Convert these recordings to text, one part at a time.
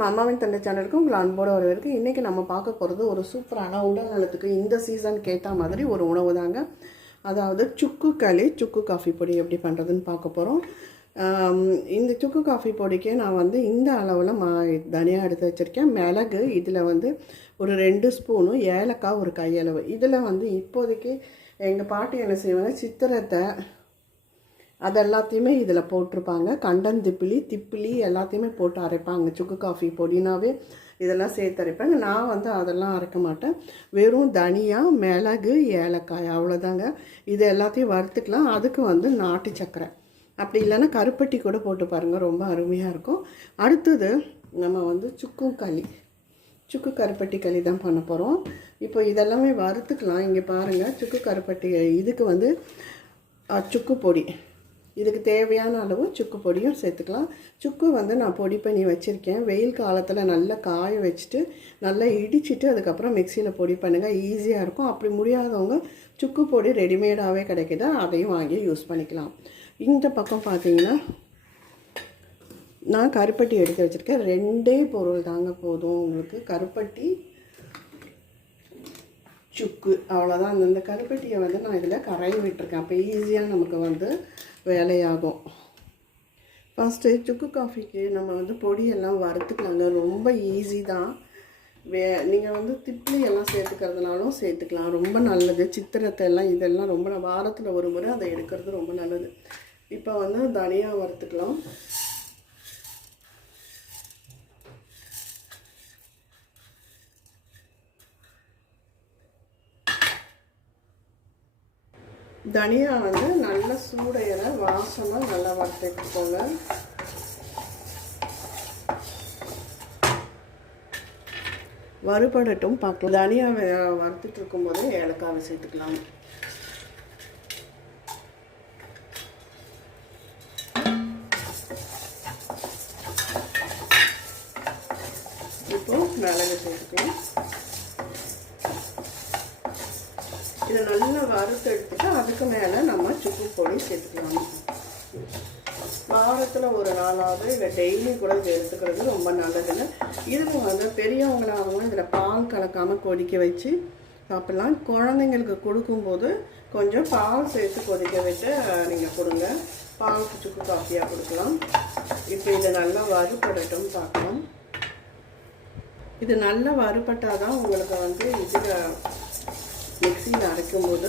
நம்ம அம்மாவின் தந்தை சேனலுக்கு உங்களை அன்போடு வரவேற்கு. இன்றைக்கி நம்ம பார்க்க போகிறது ஒரு சூப்பரான உடல் நலத்துக்கு இந்த சீசன் கேட்ட மாதிரி ஒரு உணவு தாங்க. அதாவது சுக்கு களி, சுக்கு காஃபி பொடி எப்படி பண்ணுறதுன்னு பார்க்க போகிறோம். இந்த சுக்கு காஃபி பொடிக்கே நான் இந்த அளவில் தனியாக எடுத்து வச்சுருக்கேன். மிளகு இதில் ஒரு 2 ஸ்பூனு, ஏலக்காய் ஒரு கையளவு. இதில் இப்போதைக்கு எங்கள் பாட்டி என்ன செய்வாங்க, சித்திரத்தை அது எல்லாத்தையுமே இதில் போட்டிருப்பாங்க. திப்பிலி எல்லாத்தையுமே போட்டு அரைப்பாங்க. சுக்கு காஃபி பொடினாவே இதெல்லாம் சேர்த்து அரைப்பாங்க. நான் அதெல்லாம் அரைக்க மாட்டேன். வெறும் தனியா, மிளகு, ஏலக்காய் அவ்வளோதாங்க. இது எல்லாத்தையும் வறுத்துக்கலாம். அதுக்கு நாட்டு சக்கரை, அப்படி இல்லைன்னா கருப்பட்டி கூட போட்டு பாருங்கள், ரொம்ப அருமையாக இருக்கும். அடுத்தது நம்ம சுக்கு கருப்பட்டி களி தான் பண்ண போகிறோம். இப்போ இதெல்லாமே வறுத்துக்கலாம். இங்கே பாருங்கள், சுக்கு கருப்பட்டி இதுக்கு சுக்கு பொடி, இதுக்கு தேவையான அளவு சுக்கு பொடியும் சேர்த்துக்கலாம். சுக்கு நான் பொடி பண்ணி வச்சுருக்கேன். வெயில் காலத்தில் நல்லா காய வச்சுட்டு நல்லா இடிச்சிட்டு அதுக்கப்புறம் மிக்சியில் பொடி பண்ணுங்கள், ஈஸியாக இருக்கும். அப்படி முடியாதவங்க சுக்கு பொடி ரெடிமேடாகவே கிடைக்கிது, அதையும் வாங்கி யூஸ் பண்ணிக்கலாம். இந்த பக்கம் பார்த்தீங்கன்னா நான் கருப்பட்டி எடுத்து வச்சுருக்கேன். 2 பொருள் தாங்க போதும் உங்களுக்கு. கருப்பட்டி, சுக்கு, அவ்வளோதான். இந்த கருப்பட்டியை நான் இதில் கரைய விட்டுருக்கேன். அப்போ ஈஸியாக நமக்கு வேலையாகும். ஃபஸ்ட்டு சுக்கு காஃபிக்கு நம்ம பொடியெல்லாம் வறுத்துக்கலாங்க. ரொம்ப ஈஸி தான். நீங்கள் திப்பிலி எல்லாம் சேர்த்துக்கிறதுனாலும் சேர்த்துக்கலாம், ரொம்ப நல்லது. சித்திரத்தை எல்லாம் இதெல்லாம் ரொம்ப வாரத்தில் ஒரு முறை அதை எடுக்கிறது ரொம்ப நல்லது. இப்போ தனியாக வறுத்துக்கலாம். தனியா நல்ல சூடையில வாசமாக நல்லா வறுத்துக்கோங்க. வறுபடட்டும் பார்க்கலாம். தனியா வறுத்துட்டு இருக்கும்போது ஏலக்காவை சேர்த்துக்கலாம். இப்போ மிளகு சேர்த்துக்கலாம். இதை நல்லா வறுத்து எடுத்துட்டு அதுக்கு மேலே நம்ம சுக்கு பொடி சேர்த்துக்கலாம். வாரத்தில் ஒரு நாளாவது இல்லை டெய்லி கூட இதை எடுத்துக்கிறது ரொம்ப நல்லதுன்னு. இதில் பெரியவங்களாகவும் இதில் பால் கலக்காமல் கொதிக்க வச்சு சாப்பிட்லாம். குழந்தைங்களுக்கு கொடுக்கும்போது கொஞ்சம் பால் சேர்த்து கொதிக்க விட்டு நீங்கள் கொடுங்க. பால் சுக்கு காஃபியாக கொடுக்கலாம். இப்போ இதை நல்லா வறுபடட்டும் பார்க்கலாம். இது நல்லா வறுபட்டால் தான் உங்களுக்கு இதில் மிக்சியில் அரைக்கும்போது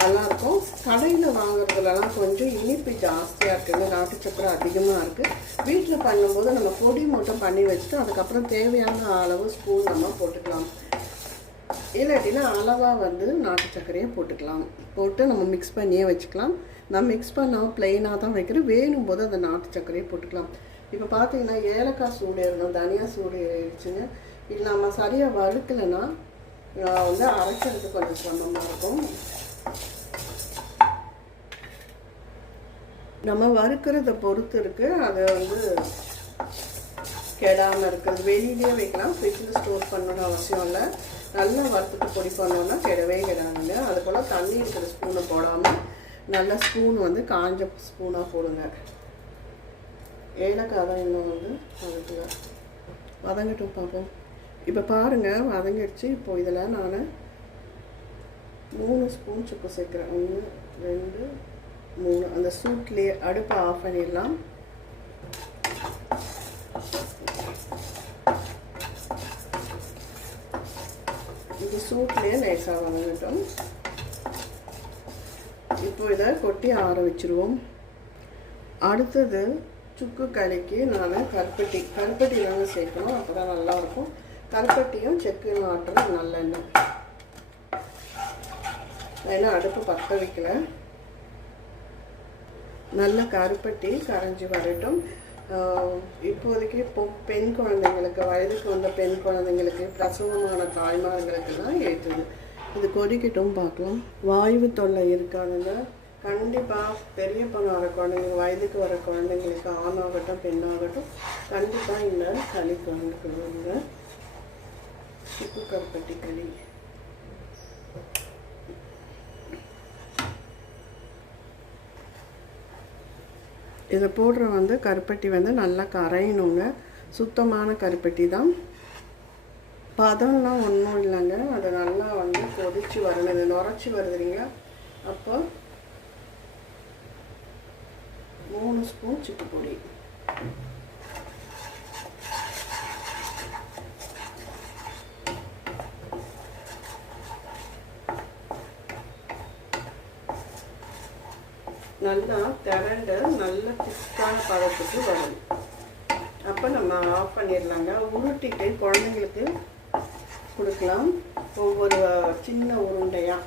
நல்லாயிருக்கும். கடையில் வாங்குறதுலலாம் கொஞ்சம் இனிப்பு ஜாஸ்தியாக இருக்குங்க, நாட்டு சக்கரை அதிகமாக இருக்குது. வீட்டில் பண்ணும்போது நம்ம பொடி மட்டும் பண்ணி வச்சுட்டு அதுக்கப்புறம் தேவையான அளவு ஸ்பூன் நம்ம போட்டுக்கலாம். இல்லாட்டினா அளவாக நாட்டு சர்க்கரையை போட்டு நம்ம மிக்ஸ் பண்ணியே வச்சுக்கலாம். நான் மிக்ஸ் பண்ணாமல் ப்ளெயினாக தான் வைக்கிறேன். வேணும் போது அந்த நாட்டு சர்க்கரையை போட்டுக்கலாம். இப்போ பார்த்தீங்கன்னா ஏலக்காய் சூடு ஏறணும், தனியாக சூடு ஏறிடுச்சுங்க. இது நம்ம சரியாக வறுக்கலைன்னா அரைக்கிறது கொஞ்சம் சிரமமாக இருக்கும். நம்ம வறுக்கிறத பொறுத்து இருக்குது. அது கெடாமல் இருக்கிறது. வெளியிலே வைக்கலாம், ஃப்ரிட்ஜில் ஸ்டோர் பண்ணணும்னு அவசியம் இல்லை. நல்லா வறுத்துட்டு பொடி பண்ணோன்னா கெடவே கெடாதுங்க. அதுபோல் தண்ணி இருக்கிற ஸ்பூனை போடாமல் நல்ல ஸ்பூன் காஞ்ச ஸ்பூனாக போடுங்க. ஏலக்காய் தான் இன்னும் வதங்கட்டும் பார்ப்போம். இப்போ பாருங்கள், வதங்கிடுச்சு. இப்போ இதில் நான் 3 ஸ்பூன் சுக்கு சேர்க்குறேன். 1 2 3. அந்த சூட்லேயே அடுப்பை ஆஃப் பண்ணிடலாம். இது சூட்லேயே லேசாக வதங்கட்டும். இப்போ இதை கொட்டி ஆற வச்சுருவோம். அடுத்தது சுக்கு களிக்கு நான் கருப்பட்டி தாங்க சேர்க்கணும், அப்போ தான் நல்லாயிருக்கும். கருப்பட்டியும் செக்கையும் ஆட்டுறது நல்லெண்ணெய். ஏன்னா அடுப்பு பற்ற வைக்கல. நல்ல கருப்பட்டி கரைஞ்சி வரட்டும். இப்போதைக்கு பெண் குழந்தைங்களுக்கு, வயதுக்கு வந்த பெண் குழந்தைங்களுக்கு, பிரசவமான தாய்மார்களுக்கெல்லாம் ஏற்றுது. இது கொதிக்கட்டும் பார்க்கலாம். வாயு தொல்லை இருக்காதுங்க. கண்டிப்பாக பெரிய பொண்ணு வர குழந்தைங்க, வயதுக்கு வர குழந்தைங்களுக்கு, ஆணாகட்டும் பெண்ணாகட்டும், கண்டிப்பாக இந்த களி கலந்துக்கணுங்க. சுக்கு கருப்பட்டி களி. இதில் போடுற கருப்பட்டி நல்லா கரையணுங்க. சுத்தமான கருப்பட்டி தான். பதம்லாம் ஒன்றும் இல்லைங்க. அது நல்லா வந்து கொதிச்சு வரணும். இது நுரைச்சி வருதுங்களா, அப்போ 3 ஸ்பூன் சுக்கு பொடி, நல்லா திரண்டு நல்ல திக்கான பதத்துக்கு வரும். அப்போ நம்ம ஆஃப் பண்ணிடலாங்க. உருட்டிட்டு குழந்தைங்களுக்கு கொடுக்கலாம். ஒவ்வொரு சின்ன உருண்டையாக,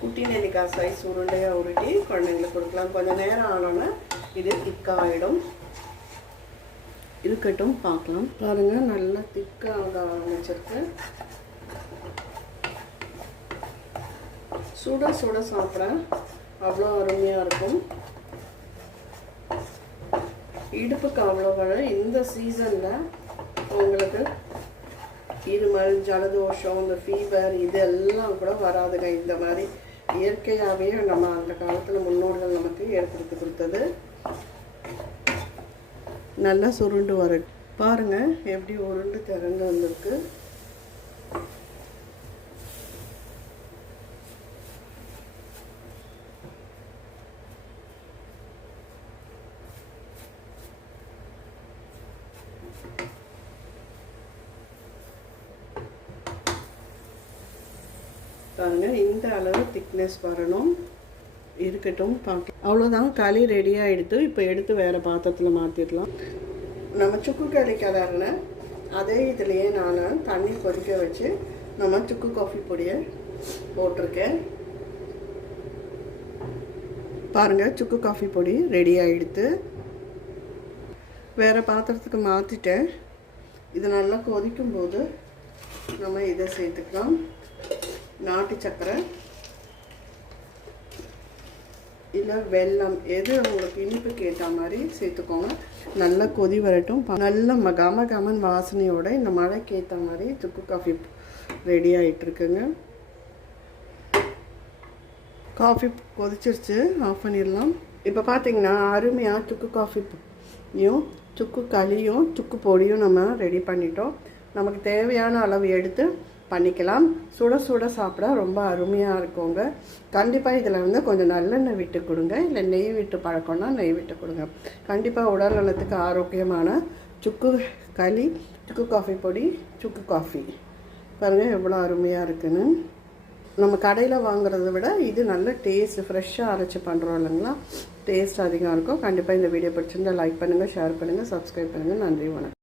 குட்டி நெல்லிக்காய் சைஸ் உருண்டையாக உருட்டி குழந்தைங்களுக்கு கொடுக்கலாம். கொஞ்சம் நேரம் ஆனோன்னா இது திக்காகிடும். இருக்கட்டும், பார்க்கலாம். பாருங்கள், நல்லா திக்காக ஆரம்பிச்சிருக்கு. சுட சுட சாப்பிட அவ்வளோ அருமையாக இருக்கும். இடுப்புக்கு அவ்வளோ இந்த சீசனில் உங்களுக்கு இருமல், ஜலதோஷம், இந்த ஃபீவர் இதெல்லாம் கூட வராதுங்க. இந்த மாதிரி இயற்கையாகவே நம்ம அந்த காலத்தில் முன்னோர்கள் நமக்கு ஏற்படுத்தி கொடுத்தது. நல்லா சுருண்டு வர பாருங்கள், எப்படி உருண்டு திறந்து வந்திருக்கு. பாருங்க, இந்த அளவு திக்னஸ் வரணும். இருக்கட்டும், பார்க்கலாம். அவ்வளோதான், களி ரெடி ஆகிடுது. இப்போ எடுத்து வேறு பாத்திரத்தில் மாற்றிடலாம். நம்ம சுக்கு களி கலரில் அதே இதுலேயே நான் தண்ணி கொதிக்க வச்சு நம்ம சுக்கு காஃபி பொடியை போட்டிருக்கேன். பாருங்கள், சுக்கு காஃபி பொடி ரெடி ஆகிடுது. வேறு பாத்திரத்துக்கு மாற்றிட்டேன். இது நல்லா கொதிக்கும்போது நம்ம இதை சேர்த்துக்கலாம். நாட்டு சர்க்கரை இல்லை வெல்லம், எது உங்களுக்கு இனிப்புக்கு ஏற்ற மாதிரி சேர்த்துக்கோங்க. நல்லா கொதி வரட்டும். நல்ல கமன் வாசனையோட இந்த மழைக்கு ஏற்ற மாதிரி சுக்கு காஃபி ரெடி ஆகிட்டுருக்குங்க. காஃபி கொதிச்சிருச்சு, ஆஃப் பண்ணிடலாம். இப்போ பார்த்தீங்கன்னா அருமையாக சுக்கு காஃபியும் சுக்கு களியும் சுக்கு பொடியும் நம்ம ரெடி பண்ணிட்டோம். நமக்கு தேவையான அளவு எடுத்து பண்ணிக்கலாம். சுட சுட சாப்பிட ரொம்ப அருமையாக இருக்குங்க. கண்டிப்பாக இதில் வந்து கொஞ்சம் நல்லெண்ணெய் விட்டு கொடுங்க, இல்லை நெய் விட்டு பழக்கம்னா நெய் விட்டு கொடுங்க. கண்டிப்பாக உடல் நலத்துக்கு ஆரோக்கியமான சுக்கு களி, சுக்கு காஃபி பொடி, சுக்கு காஃபி பாருங்கள் எவ்வளோ அருமையாக இருக்குன்னு. நம்ம கடையில் வாங்குறத விட இது நல்ல டேஸ்ட், ஃப்ரெஷ்ஷாக அரைச்சி பண்ணுறோம் இல்லைங்களா, டேஸ்ட் அதிகம் இருக்கும். கண்டிப்பாக இந்த வீடியோ பிடிச்சிருந்தால் லைக் பண்ணுங்கள், ஷேர் பண்ணுங்கள், சப்ஸ்கிரைப் பண்ணுங்கள். நன்றி, வணக்கம்.